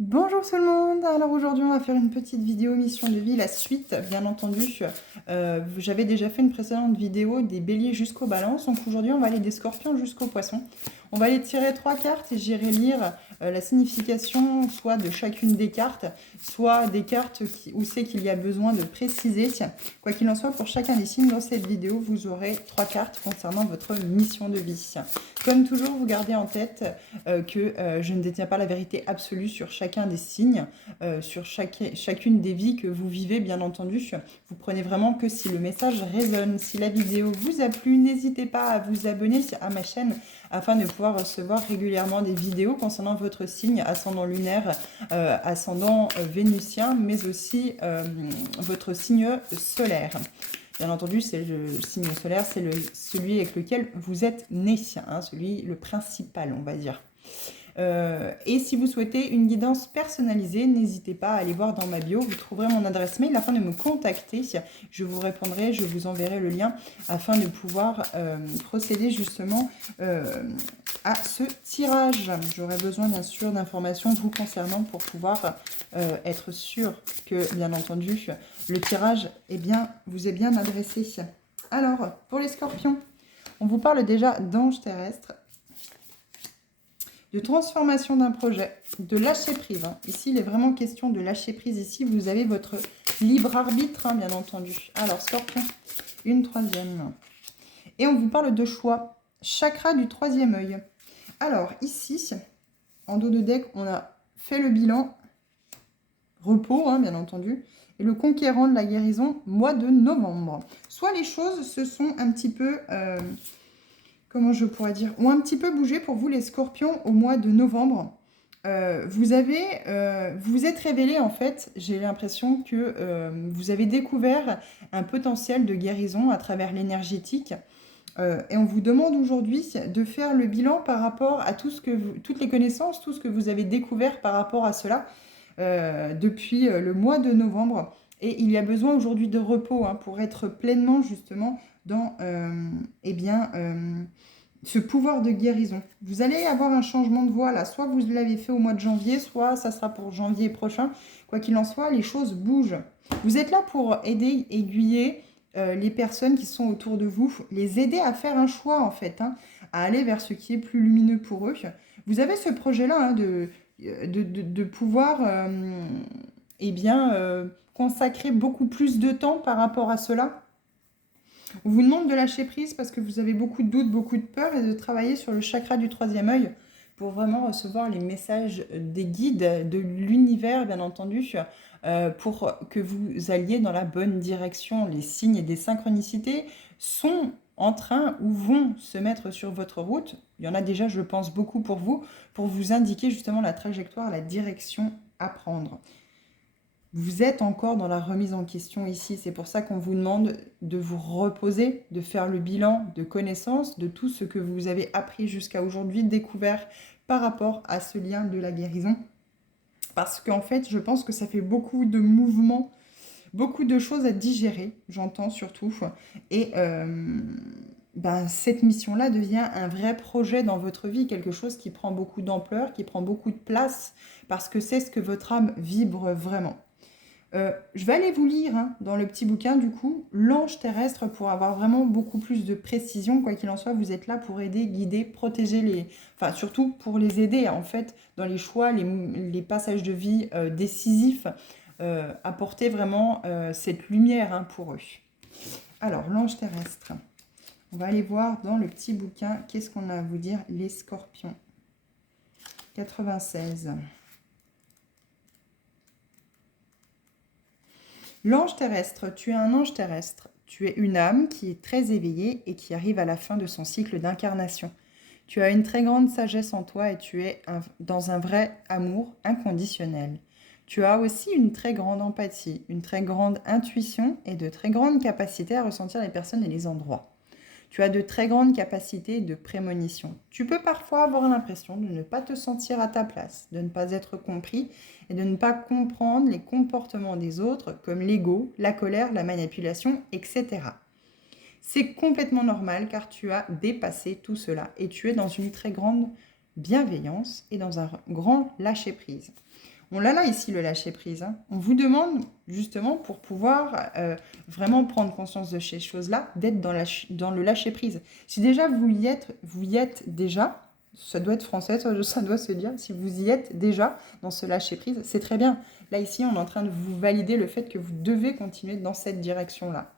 Bonjour tout le monde, alors aujourd'hui on va faire une petite vidéo mission de vie, la suite bien entendu. J'avais déjà fait une précédente vidéo des béliers jusqu'aux balances, donc aujourd'hui on va aller des scorpions jusqu'aux poissons. On va aller tirer 3 cartes et j'irai lire la signification soit de chacune des cartes, soit des cartes où c'est qu'il y a besoin de préciser. Quoi qu'il en soit, pour chacun des signes dans cette vidéo, vous aurez 3 cartes concernant votre mission de vie. Comme toujours, vous gardez en tête que je ne détiens pas la vérité absolue sur chacun des signes, sur chacune des vies que vous vivez, bien entendu. Vous prenez vraiment que si le message résonne. Si la vidéo vous a plu, n'hésitez pas à vous abonner à ma chaîne afin de pouvoir recevoir régulièrement des vidéos concernant votre signe, ascendant lunaire, ascendant vénutien, mais aussi votre signe solaire. Bien entendu, c'est le signe solaire, c'est celui avec lequel vous êtes né, hein, le principal, on va dire. Et si vous souhaitez une guidance personnalisée, n'hésitez pas à aller voir dans ma bio, vous trouverez mon adresse mail afin de me contacter. Je vous répondrai, je vous enverrai le lien afin de pouvoir procéder justement à ce tirage. J'aurai besoin bien sûr d'informations vous concernant pour pouvoir être sûr que, bien entendu, le tirage vous est bien adressé. Alors, pour les scorpions, on vous parle déjà d'ange terrestre, de transformation d'un projet, de lâcher prise. Ici, il est vraiment question de lâcher prise. Ici, vous avez votre libre arbitre, bien entendu. Alors, scorpion, une troisième. Et on vous parle de choix. Chakra du troisième œil. Alors, ici, en dos de deck, on a fait le bilan. Repos, bien entendu. Et le conquérant de la guérison, mois de novembre. Soit les choses se sont un petit peu... comment je pourrais dire, ont un petit peu bougé pour vous les scorpions au mois de novembre. Vous vous êtes révélé en fait, j'ai l'impression que vous avez découvert un potentiel de guérison à travers l'énergétique. Et on vous demande aujourd'hui de faire le bilan par rapport à tout ce que toutes les connaissances, tout ce que vous avez découvert par rapport à cela depuis le mois de novembre. Et il y a besoin aujourd'hui de repos pour être pleinement justement dans ce pouvoir de guérison. Vous allez avoir un changement de voie là, soit vous l'avez fait au mois de janvier, soit ça sera pour janvier prochain. Quoi qu'il en soit, les choses bougent. Vous êtes là pour aider, aiguiller les personnes qui sont autour de vous, les aider à faire un choix en fait, à aller vers ce qui est plus lumineux pour eux. Vous avez ce projet-là de pouvoir consacrer beaucoup plus de temps par rapport à cela. On vous demande de lâcher prise parce que vous avez beaucoup de doutes, beaucoup de peur et de travailler sur le chakra du troisième œil pour vraiment recevoir les messages des guides, de l'univers, bien entendu, pour que vous alliez dans la bonne direction. Les signes et des synchronicités sont en train ou vont se mettre sur votre route. Il y en a déjà, je pense, beaucoup pour vous indiquer justement la trajectoire, la direction à prendre. Vous êtes encore dans la remise en question ici. C'est pour ça qu'on vous demande de vous reposer, de faire le bilan de connaissances, de tout ce que vous avez appris jusqu'à aujourd'hui, découvert par rapport à ce lien de la guérison. Parce qu'en fait, je pense que ça fait beaucoup de mouvements, beaucoup de choses à digérer, j'entends surtout. Et cette mission-là devient un vrai projet dans votre vie, quelque chose qui prend beaucoup d'ampleur, qui prend beaucoup de place, parce que c'est ce que votre âme vibre vraiment. Je vais aller vous lire dans le petit bouquin du coup l'ange terrestre pour avoir vraiment beaucoup plus de précision. Quoi qu'il en soit, vous êtes là pour aider, guider, protéger surtout pour les aider en fait dans les choix, les passages de vie décisifs, apporter vraiment cette lumière pour eux. Alors l'ange terrestre, on va aller voir dans le petit bouquin qu'est-ce qu'on a à vous dire les scorpions. 96. L'ange terrestre, tu es un ange terrestre. Tu es une âme qui est très éveillée et qui arrive à la fin de son cycle d'incarnation. Tu as une très grande sagesse en toi et tu es dans un vrai amour inconditionnel. Tu as aussi une très grande empathie, une très grande intuition et de très grandes capacités à ressentir les personnes et les endroits. Tu as de très grandes capacités de prémonition. Tu peux parfois avoir l'impression de ne pas te sentir à ta place, de ne pas être compris et de ne pas comprendre les comportements des autres comme l'ego, la colère, la manipulation, etc. C'est complètement normal car tu as dépassé tout cela et tu es dans une très grande bienveillance et dans un grand lâcher-prise. On l'a là ici, le lâcher-prise. Hein. On vous demande justement pour pouvoir vraiment prendre conscience de ces choses-là, d'être dans le lâcher-prise. Si déjà vous y êtes déjà, ça doit être français, ça doit se dire, si vous y êtes déjà dans ce lâcher-prise, c'est très bien. Là, ici, on est en train de vous valider le fait que vous devez continuer dans cette direction-là.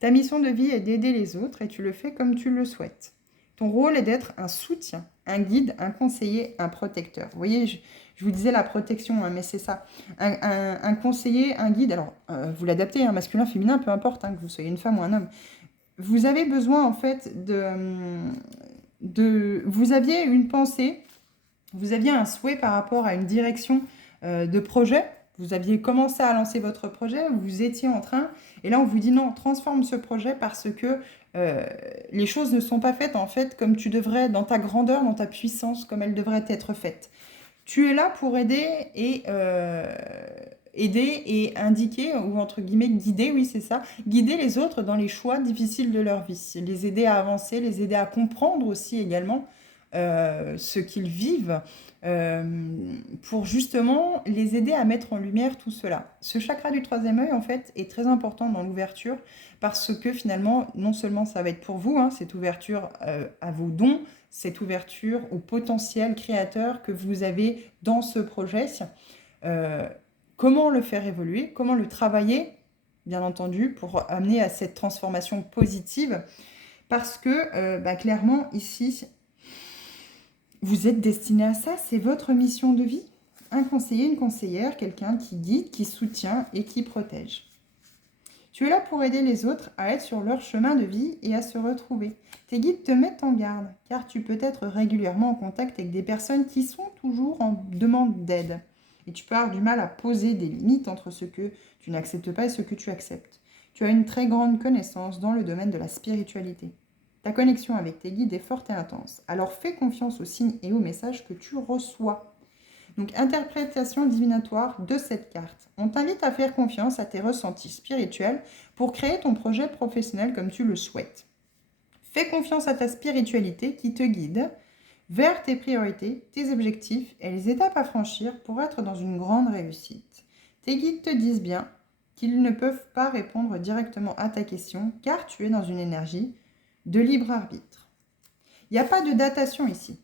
Ta mission de vie est d'aider les autres et tu le fais comme tu le souhaites. Ton rôle est d'être un soutien, un guide, un conseiller, un protecteur. Vous voyez, je vous disais la protection, hein, mais c'est ça. Un conseiller, un guide, alors vous l'adaptez, hein, masculin, féminin, peu importe, hein, que vous soyez une femme ou un homme. Vous avez besoin en fait vous aviez une pensée, vous aviez un souhait par rapport à une direction de projet. Vous aviez commencé à lancer votre projet, vous étiez en train, et là on vous dit non, transforme ce projet parce que les choses ne sont pas faites en fait comme tu devrais, dans ta grandeur, dans ta puissance, comme elles devraient être faites. Tu es là pour aider et indiquer, ou entre guillemets guider, oui c'est ça, guider les autres dans les choix difficiles de leur vie, les aider à avancer, les aider à comprendre aussi également ce qu'ils vivent, pour justement les aider à mettre en lumière tout cela. Ce chakra du troisième œil, en fait, est très important dans l'ouverture parce que finalement, non seulement ça va être pour vous, hein, cette ouverture à vos dons, cette ouverture au potentiel créateur que vous avez dans ce projet. Comment le faire évoluer, comment le travailler, bien entendu, pour amener à cette transformation positive, parce que clairement, ici, vous êtes destiné à ça, c'est votre mission de vie. Un conseiller, une conseillère, quelqu'un qui guide, qui soutient et qui protège. Tu es là pour aider les autres à être sur leur chemin de vie et à se retrouver. Tes guides te mettent en garde, car tu peux être régulièrement en contact avec des personnes qui sont toujours en demande d'aide. Et tu peux avoir du mal à poser des limites entre ce que tu n'acceptes pas et ce que tu acceptes. Tu as une très grande connaissance dans le domaine de la spiritualité. Ta connexion avec tes guides est forte et intense. Alors fais confiance aux signes et aux messages que tu reçois. Donc, interprétation divinatoire de cette carte. On t'invite à faire confiance à tes ressentis spirituels pour créer ton projet professionnel comme tu le souhaites. Fais confiance à ta spiritualité qui te guide vers tes priorités, tes objectifs et les étapes à franchir pour être dans une grande réussite. Tes guides te disent bien qu'ils ne peuvent pas répondre directement à ta question car tu es dans une énergie de libre arbitre. Il n'y a pas de datation ici.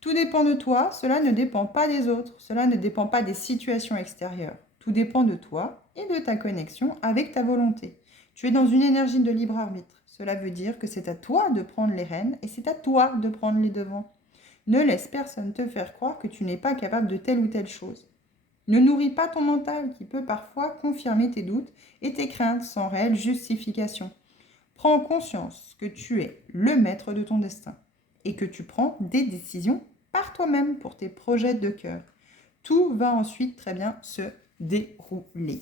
Tout dépend de toi, cela ne dépend pas des autres, cela ne dépend pas des situations extérieures. Tout dépend de toi et de ta connexion avec ta volonté. Tu es dans une énergie de libre arbitre. Cela veut dire que c'est à toi de prendre les rênes et c'est à toi de prendre les devants. Ne laisse personne te faire croire que tu n'es pas capable de telle ou telle chose. Ne nourris pas ton mental qui peut parfois confirmer tes doutes et tes craintes sans réelle justification. Prends conscience que tu es le maître de ton destin et que tu prends des décisions par toi-même pour tes projets de cœur. Tout va ensuite très bien se dérouler.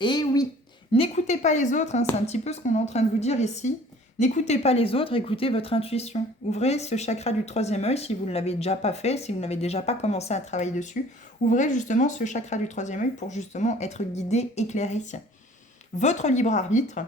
Et oui, n'écoutez pas les autres, hein, c'est un petit peu ce qu'on est en train de vous dire ici. N'écoutez pas les autres, écoutez votre intuition. Ouvrez ce chakra du troisième œil si vous ne l'avez déjà pas fait, si vous n'avez déjà pas commencé à travailler dessus. Ouvrez justement ce chakra du troisième œil pour justement être guidé, éclairé. Votre libre arbitre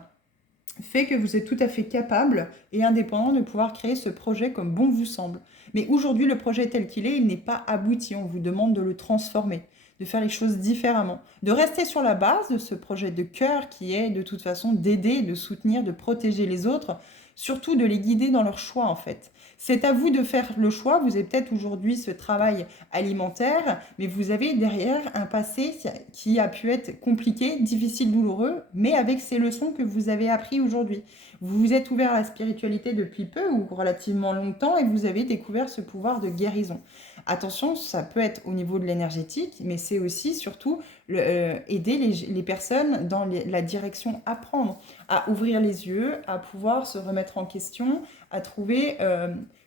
fait que vous êtes tout à fait capable et indépendant de pouvoir créer ce projet comme bon vous semble. Mais aujourd'hui, le projet tel qu'il est, il n'est pas abouti. On vous demande de le transformer, de faire les choses différemment, de rester sur la base de ce projet de cœur qui est de toute façon d'aider, de soutenir, de protéger les autres, surtout de les guider dans leur choix en fait. C'est à vous de faire le choix. Vous avez peut-être aujourd'hui ce travail alimentaire, mais vous avez derrière un passé qui a pu être compliqué, difficile, douloureux, mais avec ces leçons que vous avez apprises aujourd'hui. Vous vous êtes ouvert à la spiritualité depuis peu ou relativement longtemps et vous avez découvert ce pouvoir de guérison. Attention, ça peut être au niveau de l'énergétique, mais c'est aussi surtout aider les personnes dans la direction à prendre, à ouvrir les yeux, à pouvoir se remettre en question, à trouver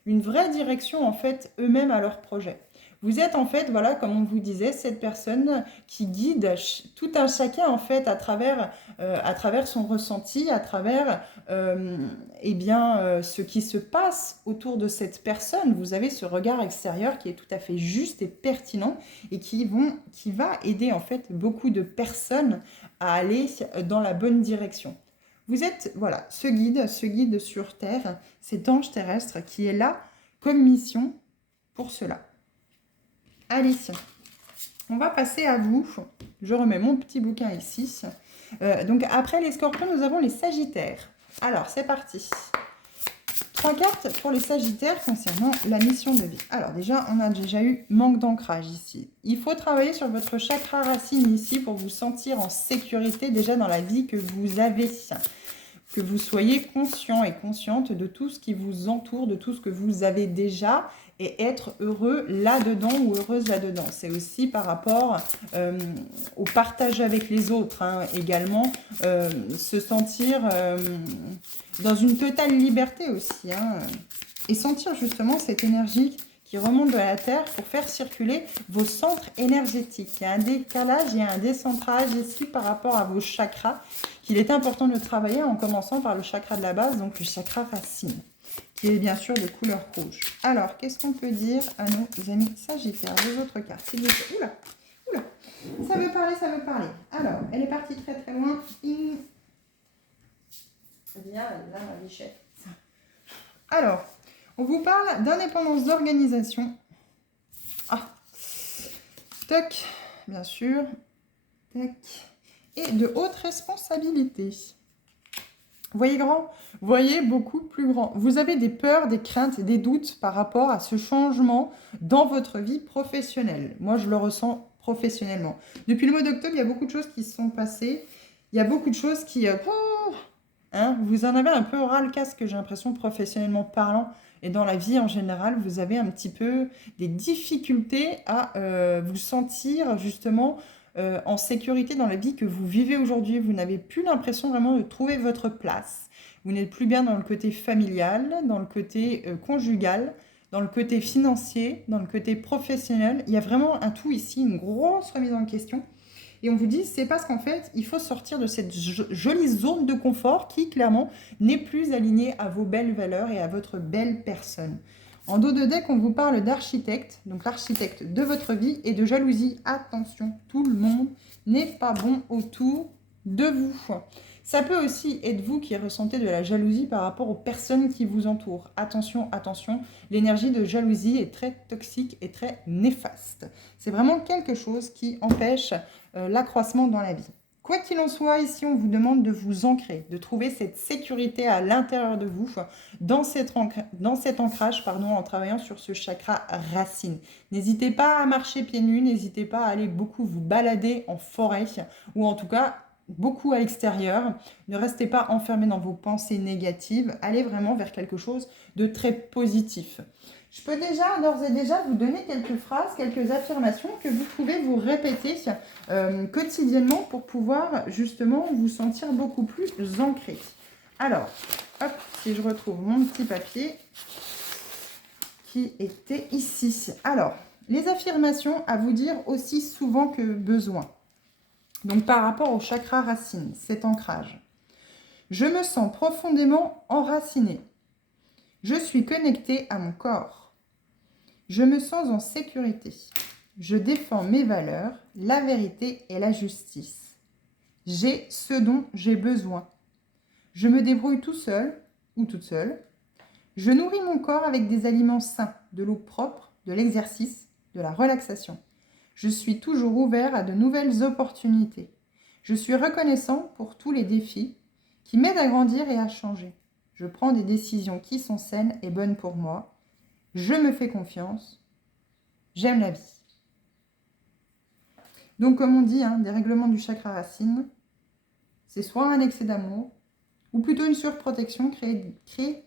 une vraie direction en fait eux-mêmes à leur projet. Vous êtes en fait, voilà, comme on vous disait, cette personne qui guide tout un chacun en fait à travers son ressenti, à travers ce qui se passe autour de cette personne. Vous avez ce regard extérieur qui est tout à fait juste et pertinent et qui va aider en fait beaucoup de personnes à aller dans la bonne direction. Vous êtes, voilà, ce guide sur Terre, cet ange terrestre qui est là comme mission pour cela. Allez, On va passer à vous. Je remets mon petit bouquin ici. Donc après les scorpions, nous avons les sagittaires. Alors, c'est parti. 3 cartes pour les sagittaires concernant la mission de vie. Alors déjà, on a déjà eu manque d'ancrage ici. Il faut travailler sur votre chakra racine ici pour vous sentir en sécurité déjà dans la vie que vous avez. Que vous soyez conscient et consciente de tout ce qui vous entoure, de tout ce que vous avez déjà et être heureux là-dedans ou heureuse là-dedans. C'est aussi par rapport au partage avec les autres hein, également, se sentir dans une totale liberté aussi hein, et sentir justement cette énergie qui remonte de la Terre pour faire circuler vos centres énergétiques. Il y a un décalage, il y a un décentrage ici par rapport à vos chakras qu'il est important de travailler en commençant par le chakra de la base, donc le chakra racine, qui est bien sûr de couleur rouge. Alors, qu'est-ce qu'on peut dire à nos amis sagittaires? Les autres cartes, s'il vous plaît. Oula, oula, ça veut parler, ça veut parler. Alors, elle est partie très très loin. Viens, là, ma bichette. Alors, on vous parle d'indépendance d'organisation. Ah, toc, bien sûr. Tac. Et de haute responsabilité. Voyez grand, voyez beaucoup plus grand. Vous avez des peurs, des craintes, des doutes par rapport à ce changement dans votre vie professionnelle. Moi, je le ressens professionnellement. Depuis le mois d'octobre, il y a beaucoup de choses qui se sont passées. Il y a beaucoup de choses qui... hein, vous en avez un peu ras le casque, j'ai l'impression, professionnellement parlant. Et dans la vie en général, vous avez un petit peu des difficultés à vous sentir justement en sécurité dans la vie que vous vivez aujourd'hui. Vous n'avez plus l'impression vraiment de trouver votre place. Vous n'êtes plus bien dans le côté familial, dans le côté conjugal, dans le côté financier, dans le côté professionnel. Il y a vraiment un tout ici, une grosse remise en question. Et on vous dit, c'est parce qu'en fait, il faut sortir de cette jolie zone de confort qui, clairement, n'est plus alignée à vos belles valeurs et à votre belle personne. En dos de deck, on vous parle d'architecte, donc l'architecte de votre vie et de jalousie. Attention, tout le monde n'est pas bon autour de vous. Ça peut aussi être vous qui ressentez de la jalousie par rapport aux personnes qui vous entourent. Attention, attention, l'énergie de jalousie est très toxique et très néfaste. C'est vraiment quelque chose qui empêche l'accroissement dans la vie. Quoi qu'il en soit, ici, on vous demande de vous ancrer, de trouver cette sécurité à l'intérieur de vous, dans cet ancrage, en travaillant sur ce chakra racine. N'hésitez pas à marcher pieds nus, n'hésitez pas à aller beaucoup vous balader en forêt, ou en tout cas, beaucoup à l'extérieur. Ne restez pas enfermé dans vos pensées négatives, allez vraiment vers quelque chose de très positif. Je peux déjà, d'ores et déjà, vous donner quelques phrases, quelques affirmations que vous pouvez vous répéter quotidiennement pour pouvoir justement vous sentir beaucoup plus ancré. Alors, hop, si je retrouve mon petit papier qui était ici. Alors, les affirmations à vous dire aussi souvent que besoin. Donc, par rapport au chakra racine, cet ancrage. Je me sens profondément enraciné. Je suis connecté à mon corps. Je me sens en sécurité. Je défends mes valeurs, la vérité et la justice. J'ai ce dont j'ai besoin. Je me débrouille tout seul ou toute seule. Je nourris mon corps avec des aliments sains, de l'eau propre, de l'exercice, de la relaxation. Je suis toujours ouvert à de nouvelles opportunités. Je suis reconnaissant pour tous les défis qui m'aident à grandir et à changer. Je prends des décisions qui sont saines et bonnes pour moi. Je me fais confiance. J'aime la vie. Donc, comme on dit, des règlements du chakra racine, c'est soit un excès d'amour, ou plutôt une surprotection, créer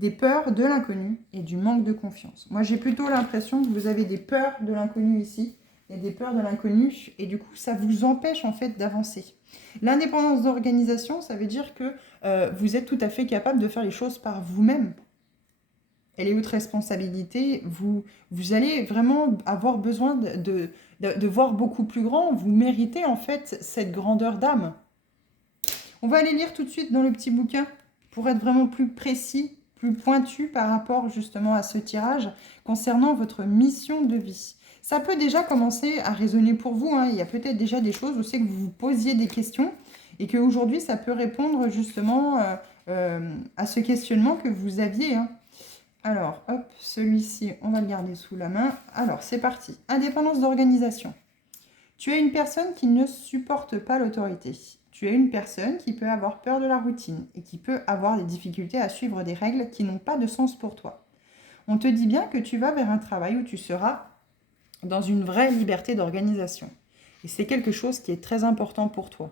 des peurs de l'inconnu et du manque de confiance. Moi, j'ai plutôt l'impression que vous avez des peurs de l'inconnu ici, et des peurs de l'inconnu, et du coup, ça vous empêche en fait d'avancer. L'indépendance d'organisation, ça veut dire que vous êtes tout à fait capable de faire les choses par vous-même. Et les hautes responsabilités, vous allez vraiment avoir besoin de voir beaucoup plus grand. Vous méritez en fait cette grandeur d'âme. On va aller lire tout de suite dans le petit bouquin pour être vraiment plus précis, plus pointu par rapport justement à ce tirage concernant votre mission de vie. Ça peut déjà commencer à résonner pour vous. Il y a peut-être déjà des choses où c'est que vous vous posiez des questions et qu'aujourd'hui ça peut répondre justement à ce questionnement que vous aviez. Alors, hop, celui-ci, on va le garder sous la main. Alors, c'est parti. Indépendance d'organisation. Tu es une personne qui ne supporte pas l'autorité. Tu es une personne qui peut avoir peur de la routine et qui peut avoir des difficultés à suivre des règles qui n'ont pas de sens pour toi. On te dit bien que tu vas vers un travail où tu seras dans une vraie liberté d'organisation. Et c'est quelque chose qui est très important pour toi.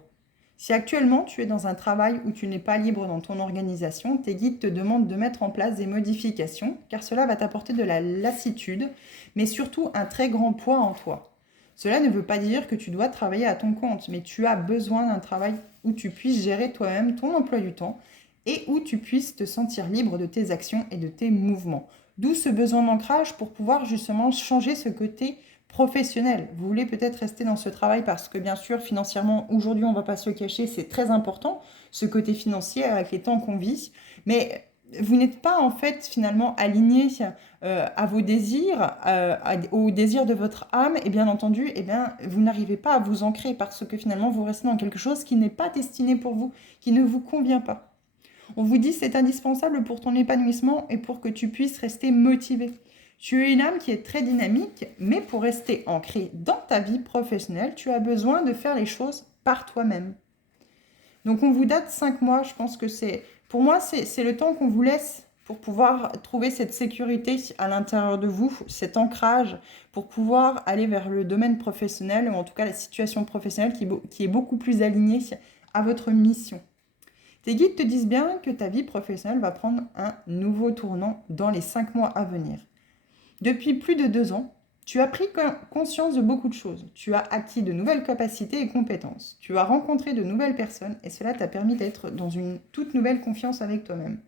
Si actuellement tu es dans un travail où tu n'es pas libre dans ton organisation, tes guides te demandent de mettre en place des modifications, car cela va t'apporter de la lassitude, mais surtout un très grand poids en toi. Cela ne veut pas dire que tu dois travailler à ton compte, mais tu as besoin d'un travail où tu puisses gérer toi-même ton emploi du temps et où tu puisses te sentir libre de tes actions et de tes mouvements. D'où ce besoin d'ancrage pour pouvoir justement changer ce côté professionnel. Vous voulez peut-être rester dans ce travail parce que bien sûr financièrement aujourd'hui on ne va pas se le cacher, c'est très important ce côté financier avec les temps qu'on vit, mais vous n'êtes pas en fait finalement aligné à vos désirs, aux désirs de votre âme et bien entendu vous n'arrivez pas à vous ancrer parce que finalement vous restez dans quelque chose qui n'est pas destiné pour vous, qui ne vous convient pas. On vous dit c'est indispensable pour ton épanouissement et pour que tu puisses rester motivé. Tu es une âme qui est très dynamique, mais pour rester ancrée dans ta vie professionnelle, tu as besoin de faire les choses par toi-même. Donc on vous date 5 mois, je pense que pour moi, c'est le temps qu'on vous laisse pour pouvoir trouver cette sécurité à l'intérieur de vous, cet ancrage, pour pouvoir aller vers le domaine professionnel, ou en tout cas la situation professionnelle qui est beaucoup plus alignée à votre mission. Tes guides te disent bien que ta vie professionnelle va prendre un nouveau tournant dans les 5 mois à venir. Depuis plus de 2 ans, tu as pris conscience de beaucoup de choses. Tu as acquis de nouvelles capacités et compétences. Tu as rencontré de nouvelles personnes et cela t'a permis d'être dans une toute nouvelle confiance avec toi-même.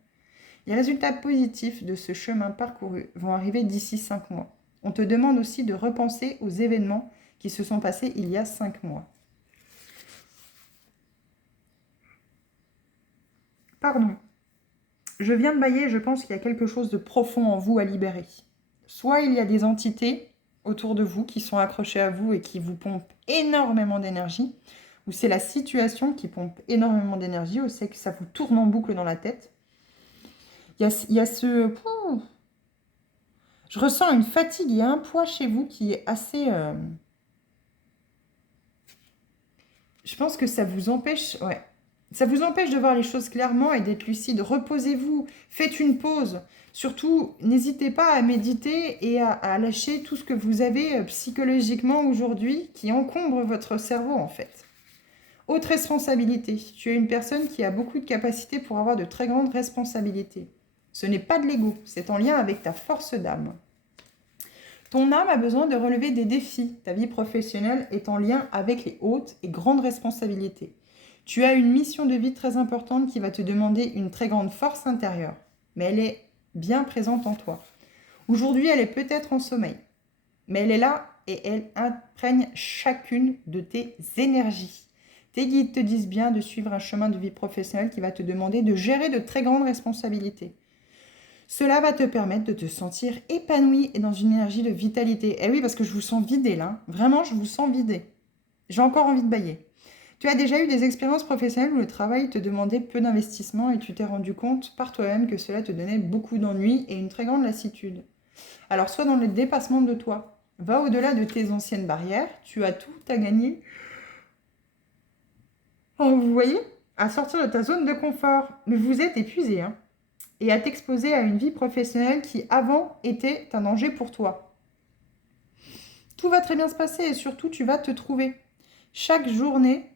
Les résultats positifs de ce chemin parcouru vont arriver d'ici 5 mois. On te demande aussi de repenser aux événements qui se sont passés il y a 5 mois. Pardon. Je viens de bailler, je pense qu'il y a quelque chose de profond en vous à libérer. Soit il y a des entités autour de vous qui sont accrochées à vous et qui vous pompent énormément d'énergie, ou c'est la situation qui pompe énormément d'énergie, ou c'est que ça vous tourne en boucle dans la tête. Il y a ce... Je ressens une fatigue, il y a un poids chez vous qui est assez... Je pense que ça vous empêche... Ouais. Ça vous empêche de voir les choses clairement et d'être lucide. Reposez-vous, faites une pause. Surtout, n'hésitez pas à méditer et à lâcher tout ce que vous avez psychologiquement aujourd'hui qui encombre votre cerveau en fait. Autre responsabilité. Tu es une personne qui a beaucoup de capacités pour avoir de très grandes responsabilités. Ce n'est pas de l'ego, c'est en lien avec ta force d'âme. Ton âme a besoin de relever des défis. Ta vie professionnelle est en lien avec les hautes et grandes responsabilités. Tu as une mission de vie très importante qui va te demander une très grande force intérieure, mais elle est bien présente en toi. Aujourd'hui, elle est peut-être en sommeil, mais elle est là et elle imprègne chacune de tes énergies. Tes guides te disent bien de suivre un chemin de vie professionnelle qui va te demander de gérer de très grandes responsabilités. Cela va te permettre de te sentir épanoui et dans une énergie de vitalité. Eh oui, parce que je vous sens vidé là. Vraiment, je vous sens vidé. J'ai encore envie de bâiller. Tu as déjà eu des expériences professionnelles où le travail te demandait peu d'investissement et tu t'es rendu compte par toi-même que cela te donnait beaucoup d'ennuis et une très grande lassitude. Alors, sois dans le dépassement de toi. Va au-delà de tes anciennes barrières. Tu as tout à gagner. Oh, vous voyez, à sortir de ta zone de confort. Mais vous êtes épuisé, hein, et à t'exposer à une vie professionnelle qui, avant, était un danger pour toi. Tout va très bien se passer et surtout, tu vas te trouver. Chaque journée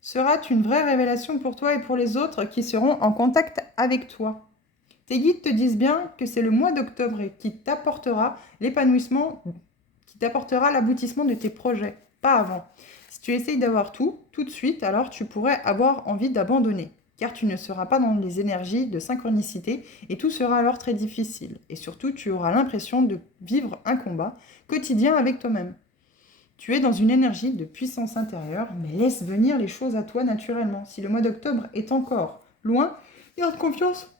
sera une vraie révélation pour toi et pour les autres qui seront en contact avec toi. Tes guides te disent bien que c'est le mois d'octobre qui t'apportera l'épanouissement, qui t'apportera l'aboutissement de tes projets, pas avant. Si tu essayes d'avoir tout de suite, alors tu pourrais avoir envie d'abandonner, car tu ne seras pas dans les énergies de synchronicité et tout sera alors très difficile. Et surtout, tu auras l'impression de vivre un combat quotidien avec toi-même. Tu es dans une énergie de puissance intérieure, mais laisse venir les choses à toi naturellement. Si le mois d'octobre est encore loin, garde confiance.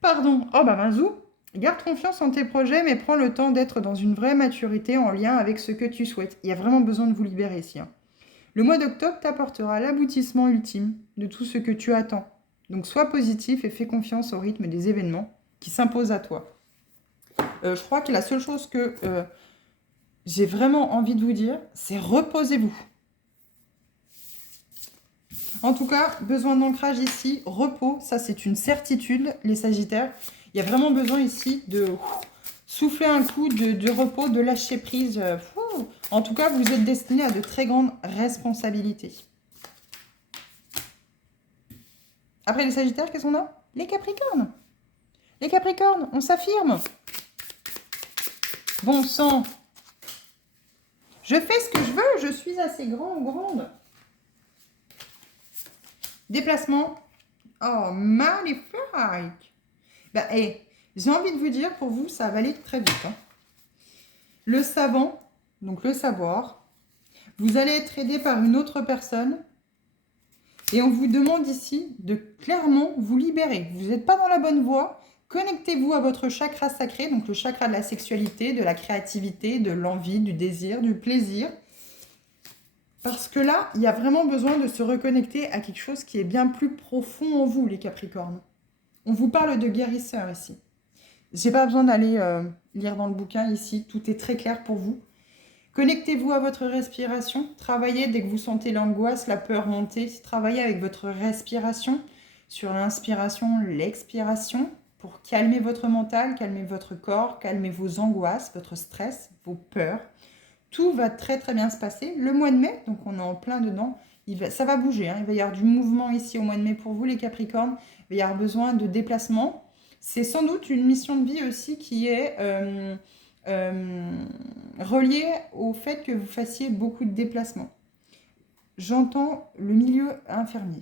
Pardon, oh bah Mazou, garde confiance en tes projets, mais prends le temps d'être dans une vraie maturité en lien avec ce que tu souhaites. Il y a vraiment besoin de vous libérer ici. Le mois d'octobre t'apportera l'aboutissement ultime de tout ce que tu attends. Donc sois positif et fais confiance au rythme des événements qui s'imposent à toi. Je crois que la seule chose que j'ai vraiment envie de vous dire, c'est reposez-vous. En tout cas, besoin d'ancrage ici, repos, ça c'est une certitude, les Sagittaires. Il y a vraiment besoin ici de souffler un coup de repos, de lâcher prise. En tout cas, vous êtes destinés à de très grandes responsabilités. Après les Sagittaires, qu'est-ce qu'on a? Les Capricornes. Les Capricornes, on s'affirme. Bon sang. Je fais ce que je veux, je suis assez grand ou grande. Déplacement. Oh, magnifique. Bah, j'ai envie de vous dire, pour vous, ça va aller très vite. Hein. Le savant, donc le savoir, vous allez être aidé par une autre personne et on vous demande ici de clairement vous libérer. Vous n'êtes pas dans la bonne voie. Connectez-vous à votre chakra sacré, donc le chakra de la sexualité, de la créativité, de l'envie, du désir, du plaisir. Parce que là, il y a vraiment besoin de se reconnecter à quelque chose qui est bien plus profond en vous, les Capricornes. On vous parle de guérisseur ici. J'ai pas besoin d'aller lire dans le bouquin ici, tout est très clair pour vous. Connectez-vous à votre respiration, travaillez dès que vous sentez l'angoisse, la peur monter, travaillez avec votre respiration, sur l'inspiration, l'expiration, pour calmer votre mental, calmer votre corps, calmer vos angoisses, votre stress, vos peurs. Tout va très très bien se passer. Le mois de mai, donc on est en plein dedans, ça va bouger, hein. Il va y avoir du mouvement ici au mois de mai pour vous les Capricornes, il va y avoir besoin de déplacement. C'est sans doute une mission de vie aussi qui est reliée au fait que vous fassiez beaucoup de déplacements. J'entends le milieu infirmier,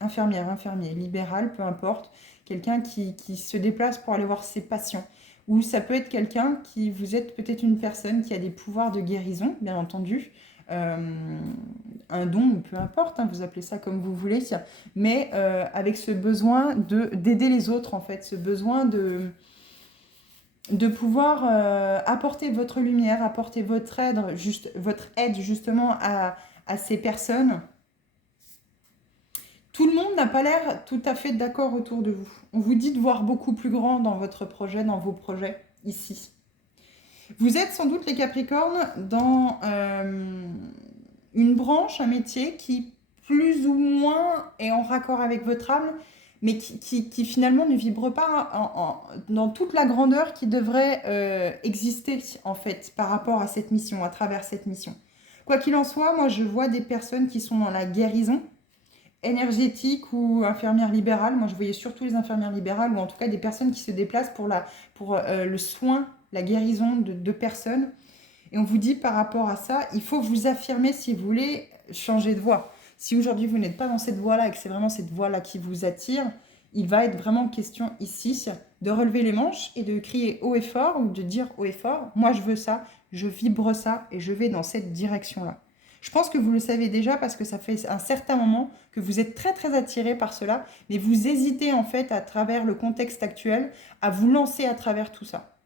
infirmière, infirmier, libéral, peu importe, quelqu'un qui se déplace pour aller voir ses patients. Ou ça peut être quelqu'un qui, vous êtes peut-être une personne qui a des pouvoirs de guérison, bien entendu, un don, peu importe, hein, vous appelez ça comme vous voulez, mais avec ce besoin d'aider les autres, en fait, ce besoin de pouvoir apporter votre lumière, apporter votre aide justement à ces personnes. Tout le monde n'a pas l'air tout à fait d'accord autour de vous. On vous dit de voir beaucoup plus grand dans votre projet, dans vos projets, ici. Vous êtes sans doute les Capricornes dans une branche, un métier qui plus ou moins est en raccord avec votre âme, mais qui finalement ne vibre pas dans toute la grandeur qui devrait exister en fait par rapport à cette mission, à travers cette mission. Quoi qu'il en soit, moi je vois des personnes qui sont dans la guérison, énergétique ou infirmière libérale. Moi, je voyais surtout les infirmières libérales, ou en tout cas des personnes qui se déplacent pour le soin, la guérison de personnes. Et on vous dit par rapport à ça, il faut vous affirmer si vous voulez changer de voie. Si aujourd'hui vous n'êtes pas dans cette voie-là et que c'est vraiment cette voie-là qui vous attire, il va être vraiment question ici de relever les manches et de crier haut et fort, ou de dire haut et fort, moi je veux ça, je vibre ça et je vais dans cette direction-là. Je pense que vous le savez déjà parce que ça fait un certain moment que vous êtes très très attiré par cela, mais vous hésitez en fait à travers le contexte actuel à vous lancer à travers tout ça.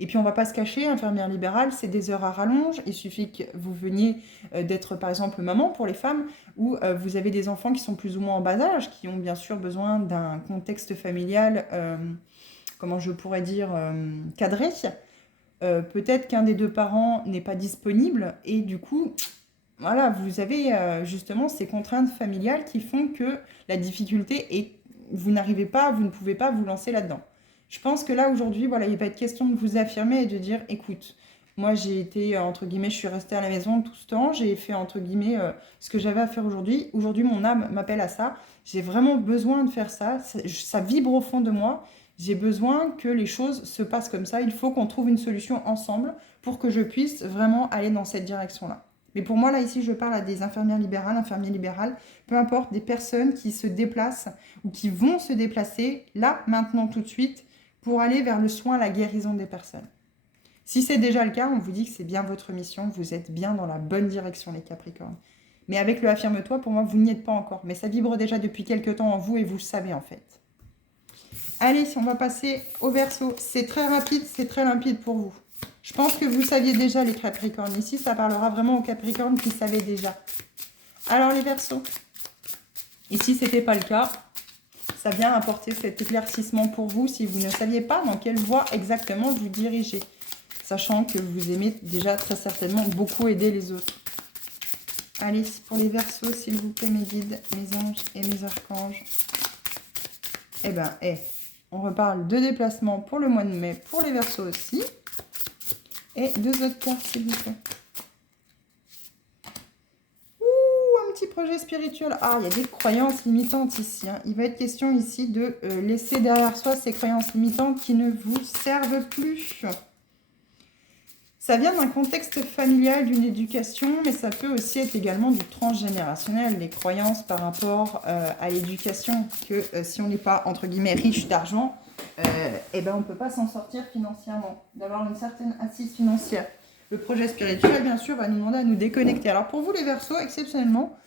Et puis on ne va pas se cacher, infirmière libérale, c'est des heures à rallonge. Il suffit que vous veniez d'être par exemple maman pour les femmes, ou vous avez des enfants qui sont plus ou moins en bas âge, qui ont bien sûr besoin d'un contexte familial, comment je pourrais dire, cadré. Peut-être qu'un des deux parents n'est pas disponible et du coup... Voilà, vous avez justement ces contraintes familiales qui font que la difficulté est, vous n'arrivez pas, vous ne pouvez pas vous lancer là-dedans. Je pense que là, aujourd'hui, voilà, il va être question de vous affirmer et de dire, écoute, moi j'ai été, entre guillemets, je suis restée à la maison tout ce temps, j'ai fait, entre guillemets, ce que j'avais à faire aujourd'hui. Aujourd'hui, mon âme m'appelle à ça. J'ai vraiment besoin de faire ça. Ça vibre au fond de moi. J'ai besoin que les choses se passent comme ça. Il faut qu'on trouve une solution ensemble pour que je puisse vraiment aller dans cette direction-là. Mais pour moi, là, ici, je parle à des infirmières libérales, infirmiers libérales, peu importe, des personnes qui se déplacent ou qui vont se déplacer, là, maintenant, tout de suite, pour aller vers le soin, la guérison des personnes. Si c'est déjà le cas, on vous dit que c'est bien votre mission, vous êtes bien dans la bonne direction, les Capricornes. Mais avec le affirme-toi, pour moi, vous n'y êtes pas encore. Mais ça vibre déjà depuis quelques temps en vous et vous le savez, en fait. Allez, on va passer au Verseau. C'est très rapide, c'est très limpide pour vous. Je pense que vous saviez déjà les Capricornes. Ici, ça parlera vraiment aux Capricornes qui savaient déjà. Alors, les Verseaux. Ici, ce n'était pas le cas. Ça vient apporter cet éclaircissement pour vous si vous ne saviez pas dans quelle voie exactement vous dirigez. sachant que vous aimez déjà très certainement beaucoup aider les autres. Allez, pour les Verseaux, s'il vous plaît, mes guides, mes anges et mes archanges. Eh ben, on reparle de déplacement pour le mois de mai, pour les Verseaux aussi. Et 2 autres cartes, s'il vous plaît. Ouh, un petit projet spirituel. Ah, il y a des croyances limitantes ici. Hein. Il va être question ici de laisser derrière soi ces croyances limitantes qui ne vous servent plus. Ça vient d'un contexte familial, d'une éducation, mais ça peut aussi être également du transgénérationnel, les croyances par rapport à l'éducation, que si on n'est pas, entre guillemets, riche d'argent, eh ben on ne peut pas s'en sortir financièrement, d'avoir une certaine assise financière. Le projet spirituel, bien sûr, va nous demander à nous déconnecter. Alors pour vous, les Verseaux, exceptionnellement,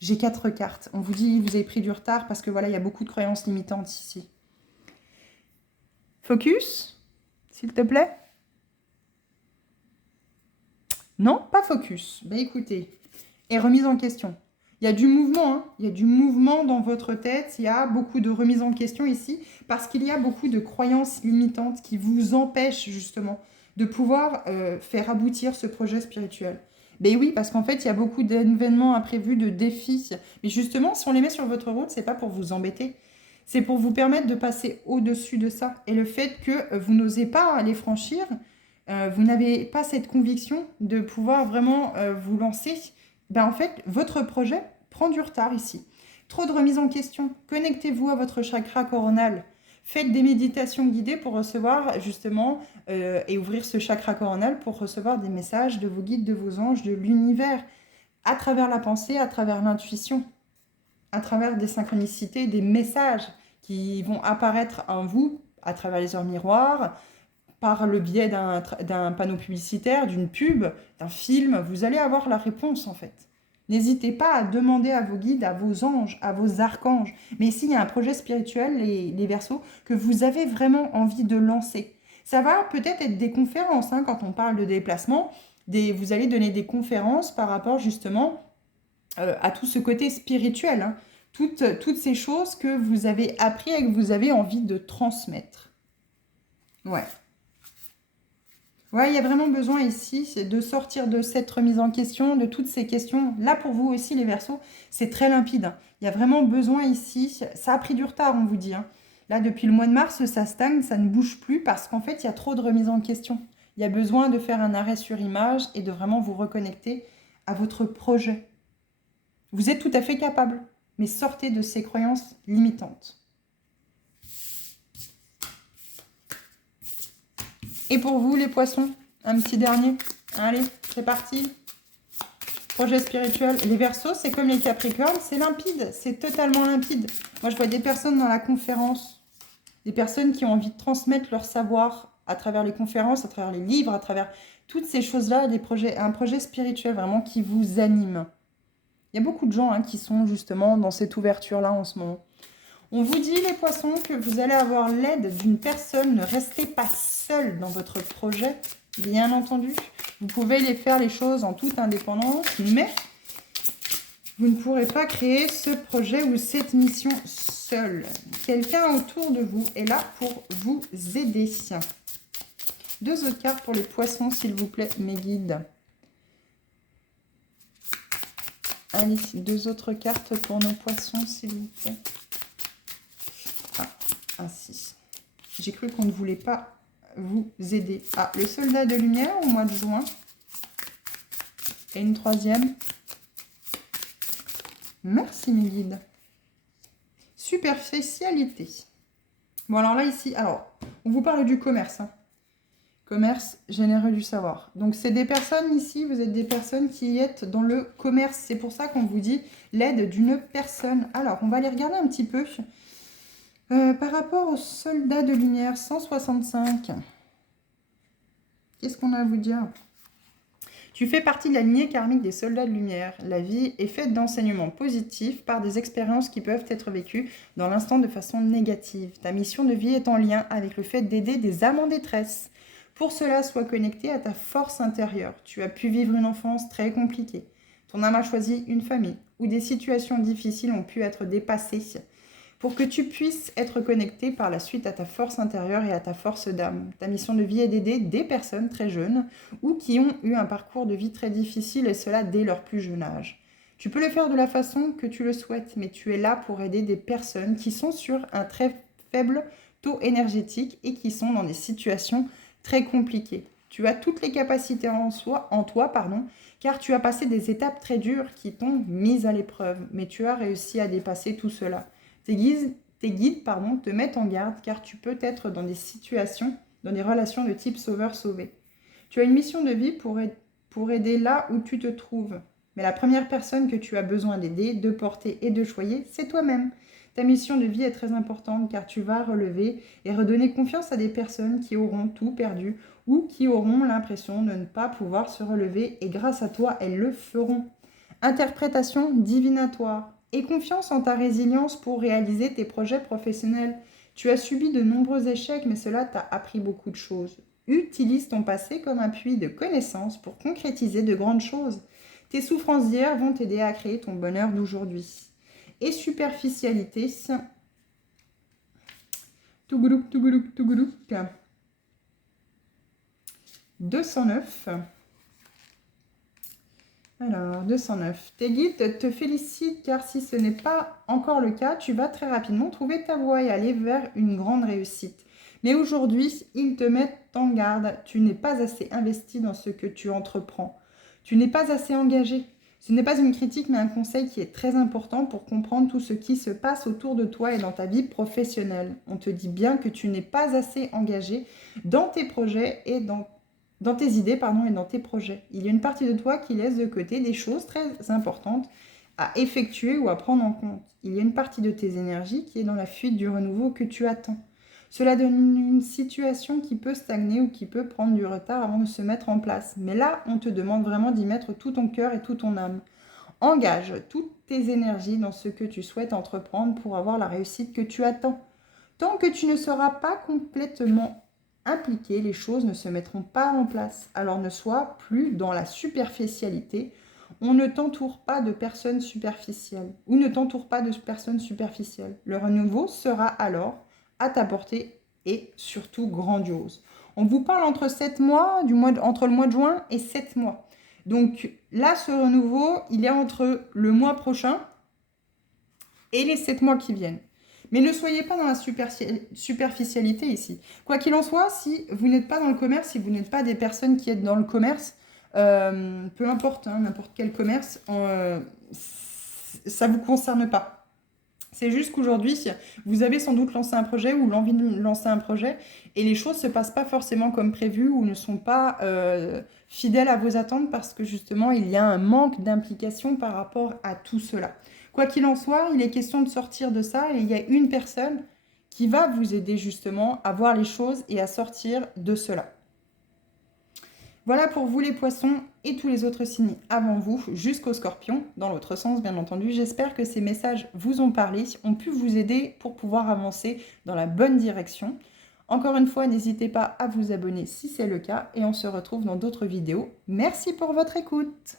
j'ai 4 cartes. On vous dit, vous avez pris du retard parce que voilà, il y a beaucoup de croyances limitantes ici. Focus, s'il te plaît. Non, pas focus. Ben écoutez, et remise en question. Il y a du mouvement, hein. Il y a du mouvement dans votre tête. Il y a beaucoup de remise en question ici parce qu'il y a beaucoup de croyances limitantes qui vous empêchent justement de pouvoir faire aboutir ce projet spirituel. Ben oui, parce qu'en fait, il y a beaucoup d'événements imprévus, de défis. Mais justement, si on les met sur votre route, c'est pas pour vous embêter. C'est pour vous permettre de passer au-dessus de ça. Et le fait que vous n'osez pas les franchir, vous n'avez pas cette conviction de pouvoir vraiment vous lancer, ben en fait, votre projet prend du retard ici. Trop de remise en question. Connectez-vous à votre chakra coronal. Faites des méditations guidées pour recevoir justement et ouvrir ce chakra coronal pour recevoir des messages de vos guides, de vos anges, de l'univers, à travers la pensée, à travers l'intuition, à travers des synchronicités, des messages qui vont apparaître en vous à travers les heures miroirs, par le biais d'un panneau publicitaire, d'une pub, d'un film, vous allez avoir la réponse en fait. N'hésitez pas à demander à vos guides, à vos anges, à vos archanges. Mais ici, il y a un projet spirituel, les Verseaux, que vous avez vraiment envie de lancer. Ça va peut-être être des conférences, hein, quand on parle de déplacement. Vous allez donner des conférences par rapport justement à tout ce côté spirituel. Hein. Toutes ces choses que vous avez appris et que vous avez envie de transmettre. Ouais. Ouais, il y a vraiment besoin ici de sortir de cette remise en question, de toutes ces questions. Là, pour vous aussi, les Verseaux, c'est très limpide. Hein. Il y a vraiment besoin ici. Ça a pris du retard, on vous dit. Hein. Là, depuis le mois de mars, ça stagne, ça ne bouge plus parce qu'en fait, il y a trop de remise en question. Il y a besoin de faire un arrêt sur image et de vraiment vous reconnecter à votre projet. Vous êtes tout à fait capable, mais sortez de ces croyances limitantes. Et pour vous, les poissons, un petit dernier. Allez, c'est parti. Projet spirituel. Les Verseaux, c'est comme les Capricornes, c'est limpide, c'est totalement limpide. Moi, je vois des personnes dans la conférence, des personnes qui ont envie de transmettre leur savoir à travers les conférences, à travers les livres, à travers toutes ces choses-là, un projet spirituel vraiment qui vous anime. Il y a beaucoup de gens qui sont justement dans cette ouverture-là en ce moment. On vous dit, les poissons, que vous allez avoir l'aide d'une personne. Ne restez pas seul dans votre projet, bien entendu. Vous pouvez faire les choses en toute indépendance, mais vous ne pourrez pas créer ce projet ou cette mission seul. Quelqu'un autour de vous est là pour vous aider. 2 autres cartes pour les poissons, s'il vous plaît, mes guides. Allez, 2 autres cartes pour nos poissons, s'il vous plaît. Ainsi. J'ai cru qu'on ne voulait pas vous aider. Ah, le soldat de lumière au mois de juin. Et une 3e. Merci mes guides. Superficialité. Bon alors là ici, on vous parle du commerce. Hein. Commerce généreux du savoir. Donc c'est des personnes ici, vous êtes des personnes qui êtes dans le commerce. C'est pour ça qu'on vous dit l'aide d'une personne. Alors on va aller regarder un petit peu. Par rapport au soldat de lumière 165, qu'est-ce qu'on a à vous dire? Tu fais partie de la lignée karmique des soldats de lumière. La vie est faite d'enseignements positifs par des expériences qui peuvent être vécues dans l'instant de façon négative. Ta mission de vie est en lien avec le fait d'aider des âmes en détresse. Pour cela, sois connecté à ta force intérieure. Tu as pu vivre une enfance très compliquée. Ton âme a choisi une famille où des situations difficiles ont pu être dépassées. pour que tu puisses être connecté par la suite à ta force intérieure et à ta force d'âme. Ta mission de vie est d'aider des personnes très jeunes ou qui ont eu un parcours de vie très difficile et cela dès leur plus jeune âge. Tu peux le faire de la façon que tu le souhaites, mais tu es là pour aider des personnes qui sont sur un très faible taux énergétique et qui sont dans des situations très compliquées. Tu as toutes les capacités en toi, car tu as passé des étapes très dures qui t'ont mise à l'épreuve, mais tu as réussi à dépasser tout cela. Tes guides te mettent en garde, car tu peux être dans des situations, dans des relations de type sauveur-sauvé. Tu as une mission de vie pour aider là où tu te trouves. Mais la première personne que tu as besoin d'aider, de porter et de choyer, c'est toi-même. Ta mission de vie est très importante car tu vas relever et redonner confiance à des personnes qui auront tout perdu ou qui auront l'impression de ne pas pouvoir se relever et grâce à toi, elles le feront. Interprétation divinatoire et confiance en ta résilience pour réaliser tes projets professionnels. Tu as subi de nombreux échecs mais cela t'a appris beaucoup de choses. Utilise ton passé comme un puits de connaissances pour concrétiser de grandes choses. Tes souffrances d'hier vont t'aider à créer ton bonheur d'aujourd'hui. Et superficialité, tougoulou, 209. Alors, 209. Tes guides te félicitent car si ce n'est pas encore le cas, tu vas très rapidement trouver ta voie et aller vers une grande réussite. Mais aujourd'hui, ils te mettent en garde. Tu n'es pas assez investi dans ce que tu entreprends. Tu n'es pas assez engagé. Ce n'est pas une critique, mais un conseil qui est très important pour comprendre tout ce qui se passe autour de toi et dans ta vie professionnelle. On te dit bien que tu n'es pas assez engagé dans tes projets et dans tes idées, et dans tes projets. Il y a une partie de toi qui laisse de côté des choses très importantes à effectuer ou à prendre en compte. Il y a une partie de tes énergies qui est dans la fuite du renouveau que tu attends. Cela donne une situation qui peut stagner ou qui peut prendre du retard avant de se mettre en place. Mais là, on te demande vraiment d'y mettre tout ton cœur et toute ton âme. Engage toutes tes énergies dans ce que tu souhaites entreprendre pour avoir la réussite que tu attends. Tant que tu ne seras pas complètement impliqué, les choses ne se mettront pas en place. Alors ne sois plus dans la superficialité. On ne t'entoure pas de personnes superficielles ou ne t'entoure pas de personnes superficielles. Le renouveau sera alors à ta portée et surtout grandiose. On vous parle entre 7 mois, entre le mois de juin et 7 mois. Donc là, ce renouveau, il est entre le mois prochain et les 7 mois qui viennent. Mais ne soyez pas dans la superficialité ici. Quoi qu'il en soit, si vous n'êtes pas dans le commerce, si vous n'êtes pas des personnes qui êtes dans le commerce, peu importe, n'importe quel commerce, ça ne vous concerne pas. C'est juste qu'aujourd'hui, vous avez sans doute lancé un projet ou l'envie de lancer un projet et les choses ne se passent pas forcément comme prévu ou ne sont pas fidèles à vos attentes parce que justement, il y a un manque d'implication par rapport à tout cela. Quoi qu'il en soit, il est question de sortir de ça et il y a une personne qui va vous aider justement à voir les choses et à sortir de cela. Voilà pour vous les poissons et tous les autres signes avant vous, jusqu'aux scorpions, dans l'autre sens bien entendu. J'espère que ces messages vous ont parlé, ont pu vous aider pour pouvoir avancer dans la bonne direction. Encore une fois, n'hésitez pas à vous abonner si c'est le cas et on se retrouve dans d'autres vidéos. Merci pour votre écoute.